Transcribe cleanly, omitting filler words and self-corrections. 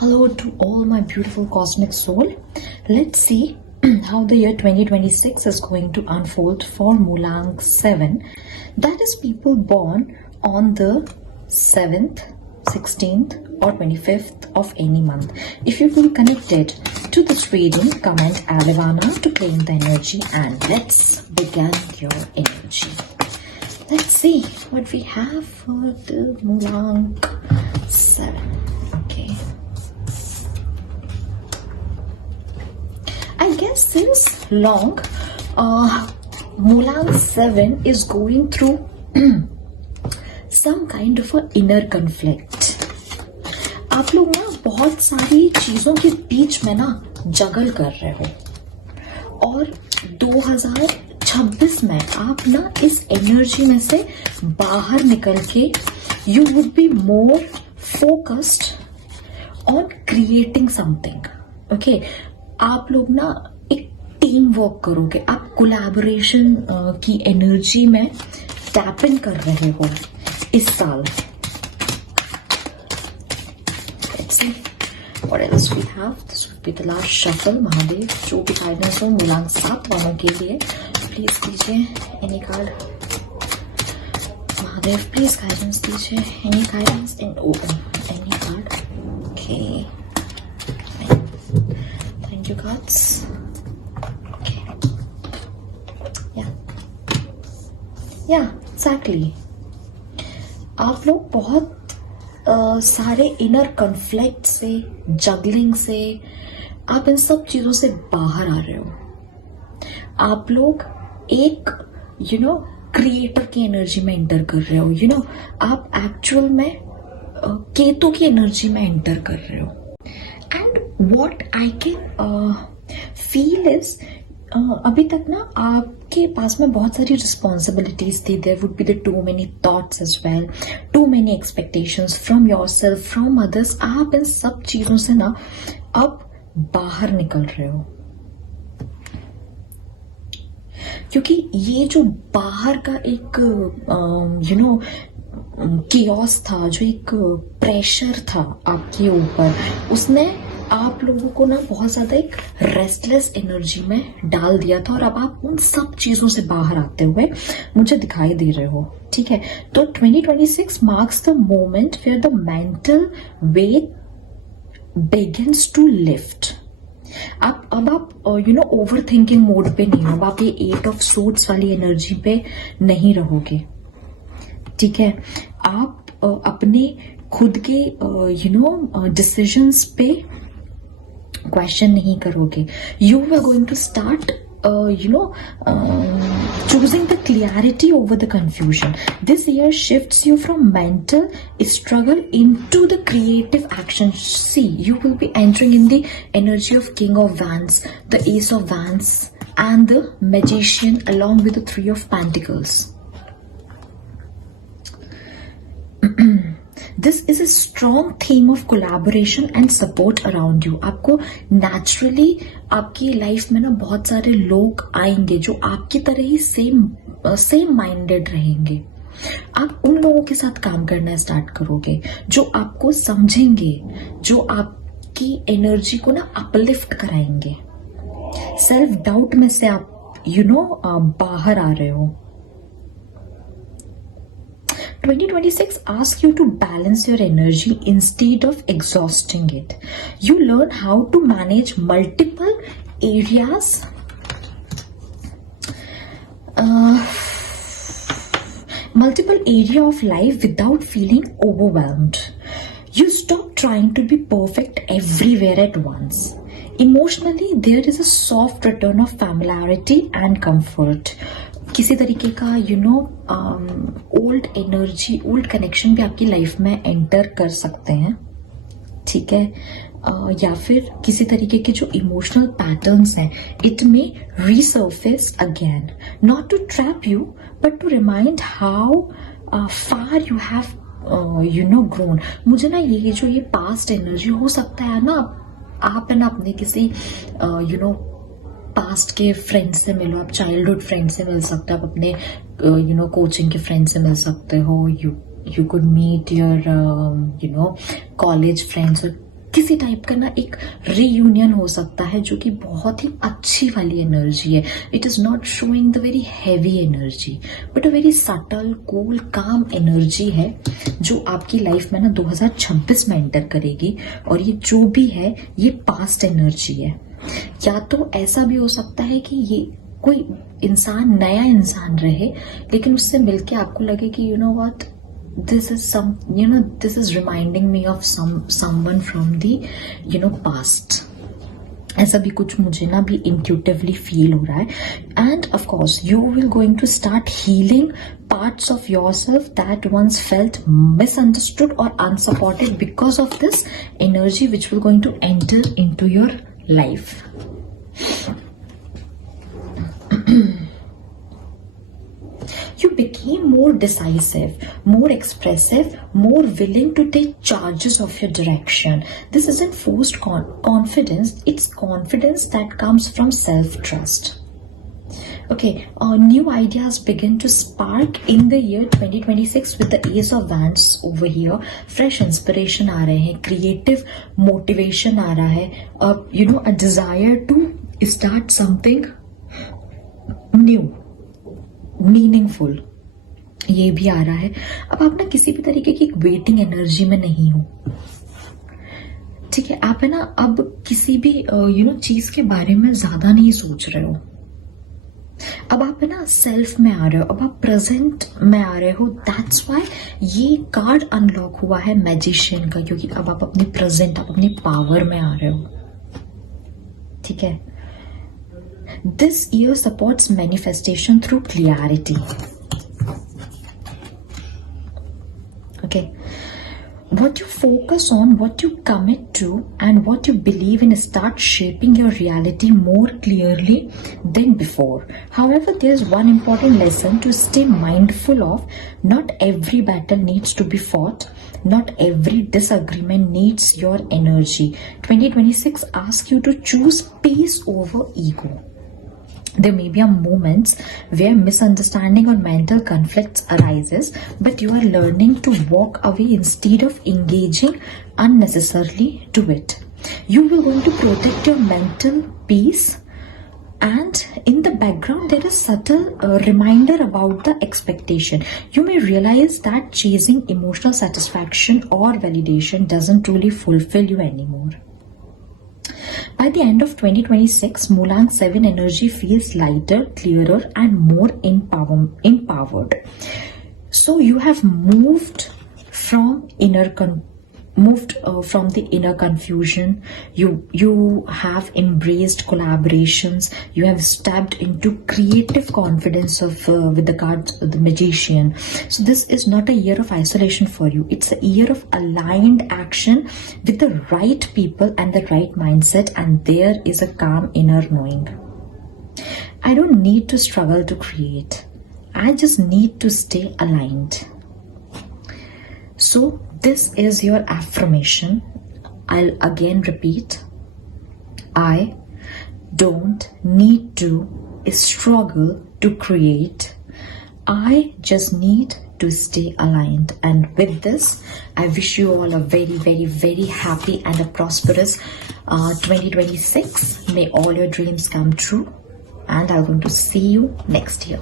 Hello to all my beautiful cosmic soul. Let's see how the year 2026 is going to unfold for Mulang 7. That is people born on the 7th, 16th or 25th of any month. If you feel connected to this reading, comment Alivana to claim the energy and let's begin your energy. Let's see what we have for the Mulang 7. Okay. I guess since long, Mulang 7 is going through some kind of a inner conflict. आप लोग ना बहुत सारी चीजों के बीच में ना जगल कर रहे हो और 2026 में आप ना इस एनर्जी में से बाहर निकल के you would be more focused on creating something. Okay, आप लोग ना एक टीम वर्क करोगे, आप कोलैबोरेशन की एनर्जी में टैप इन कर रहे हो इस साल. Let's see what else we have. This would be the last shuffle. Mahadev जो भी गाइडेंस हो मुलांग 7 वालों के लिए प्लीज दीजिए any card. Mahadev please guidance दीजिए any guidance in any card. Okay, thank you gods. Okay, yeah exactly. आप लोग बहुत सारे इनर कॉन्फ्लिक्ट से, जगलिंग से, आप इन सब चीजों से बाहर आ रहे हो. आप लोग एक क्रिएटर की एनर्जी में एंटर कर रहे हो. आप एक्चुअल में केतु की एनर्जी में एंटर कर रहे हो. And what I can feel is अभी तक ना आपके पास में बहुत सारी रिस्पॉन्सिबिलिटीज थी. There would be the too many thoughts as well, too many expectations from yourself, from others. आप इन सब चीजों से ना अब बाहर निकल रहे हो क्योंकि ये जो बाहर का एक कियोस था, जो एक प्रेशर था आपके ऊपर, उसने आप लोगों को ना बहुत ज्यादा एक रेस्टलेस एनर्जी में डाल दिया था और अब आप उन सब चीजों से बाहर आते हुए मुझे दिखाई दे रहे हो. ठीक है, तो 2026 marks the moment where the mental weight begins to lift. अब आप ओवर थिंकिंग मोड पे नहीं हो. अब आप ये 8 ऑफ सूट्स वाली एनर्जी पे नहीं रहोगे. ठीक है, आप अपने खुद के डिसीजंस पे क्वेश्चन नहीं करोगे. You are going to start choosing the clarity over the confusion. This year shifts you from mental struggle into the creative action. See, you will be entering in the energy of King of Wands, the Ace of Wands, and the Magician along with the Three of Pentacles. This is a strong theme of collaboration and support around you. आपको naturally आपकी life में ना बहुत सारे लोग आएंगे जो आपकी तरह ही सेम माइंडेड रहेंगे. आप उन लोगों के साथ काम करना स्टार्ट करोगे जो आपको समझेंगे, जो आपकी एनर्जी को ना अपलिफ्ट कराएंगे. सेल्फ डाउट में से आप बाहर आ रहे हो. 2026 asks you to balance your energy instead of exhausting it. You learn how to manage multiple areas, of life without feeling overwhelmed. You stop trying to be perfect everywhere at once. Emotionally, there is a soft return of familiarity and comfort. किसी तरीके का old energy, old connection भी आपकी life में enter कर सकते हैं. ठीक है, या फिर किसी तरीके के जो इमोशनल पैटर्न्स हैं, it may resurface again, not to trap you but to remind how far you have grown. मुझे ना ये पास्ट एनर्जी हो सकता है ना, आप है ना अपने किसी पास्ट के फ्रेंड से मिलो. आप चाइल्डहुड फ्रेंड से मिल सकते हो, आप अपने कोचिंग के फ्रेंड से मिल सकते हो. You could meet your college friends or किसी टाइप का ना एक रीयूनियन हो सकता है जो कि बहुत ही अच्छी वाली एनर्जी है. It is not showing the very heavy energy but a very subtle cool काम एनर्जी है जो आपकी लाइफ में ना 2026 में एंटर करेगी. और ये जो भी है ये पास्ट एनर्जी है. या तो ऐसा भी हो सकता है कि ये कोई इंसान नया इंसान रहे लेकिन उससे मिलके आपको लगे कि you know what, this is reminding me of someone from the past. ऐसा भी कुछ मुझे ना भी intuitively feel हो रहा है. And of course you will going to start healing parts of yourself that once felt misunderstood or unsupported because of this energy which will going to enter into your life. You became more decisive, more expressive, more willing to take charges of your direction. This isn't forced confidence, it's confidence that comes from self-trust. Okay, new ideas begin to spark in the year 2026 with the Ace of Wands over here. Fresh inspiration आ रहे हैं, creative motivation आ रहा है, a desire to start something new. Meaningful ये भी आ रहा है. अब आप ना किसी भी तरीके की वेटिंग एनर्जी में नहीं हो. ठीक है, आप है ना अब किसी भी चीज के बारे में ज्यादा नहीं सोच रहे हो. अब आप है ना सेल्फ में आ रहे हो, अब आप प्रेजेंट में आ रहे हो. दैट्स व्हाई ये कार्ड अनलॉक हुआ है मैजिशियन का, क्योंकि अब आप अपनी प्रेजेंट, आप अपनी पावर में आ रहे हो. ठीक है. This year supports manifestation through clarity. Okay. What you focus on, what you commit to, and what you believe in start shaping your reality more clearly than before. However, there's one important lesson to stay mindful of. Not every battle needs to be fought. Not every disagreement needs your energy. 2026 asks you to choose peace over ego. There may be moments where misunderstanding or mental conflicts arises, but you are learning to walk away instead of engaging unnecessarily to it. You will going to protect your mental peace, and in the background there is subtle reminder about the expectation. You may realize that chasing emotional satisfaction or validation doesn't truly fulfill you anymore. By the end of 2026, Mulang 7 energy feels lighter, clearer, and more empowered. So you have moved from the inner confusion. You have embraced collaborations. You have stepped into creative confidence with the card the Magician. So this is not a year of isolation for you. It's a year of aligned action with the right people and the right mindset, and there is a calm inner knowing. I don't need to struggle to create. I just need to stay aligned. So this is your affirmation. I'll again repeat. I don't need to struggle to create. I just need to stay aligned. And with this, I wish you all a very, very, very happy and a prosperous 2026. May all your dreams come true. And I'm going to see you next year.